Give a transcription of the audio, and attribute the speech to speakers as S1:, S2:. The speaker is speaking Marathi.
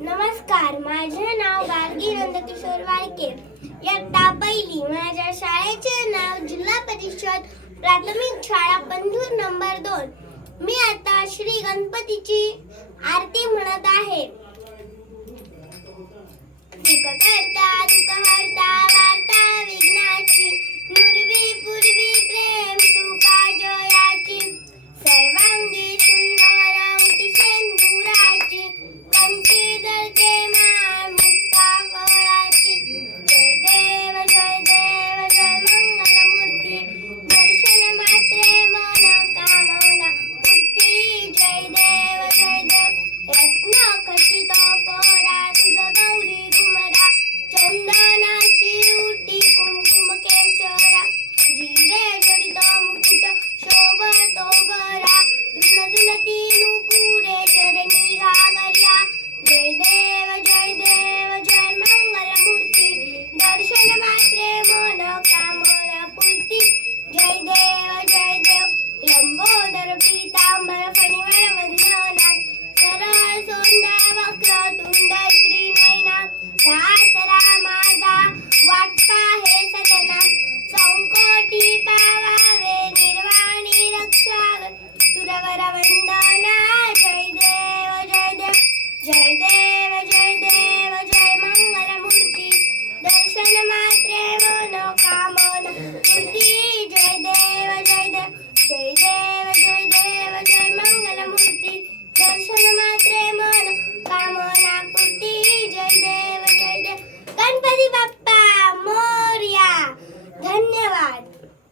S1: नमस्कार माझे नाव गार्गी नंदकिशोर वाळके. यत्ता पहिली माझ्या शाळेचे नाव जिल्हा परिषद प्राथमिक शाळा पंधूर नंबर दोन. मी आता श्री गणपतीची आरती म्हणत आहे.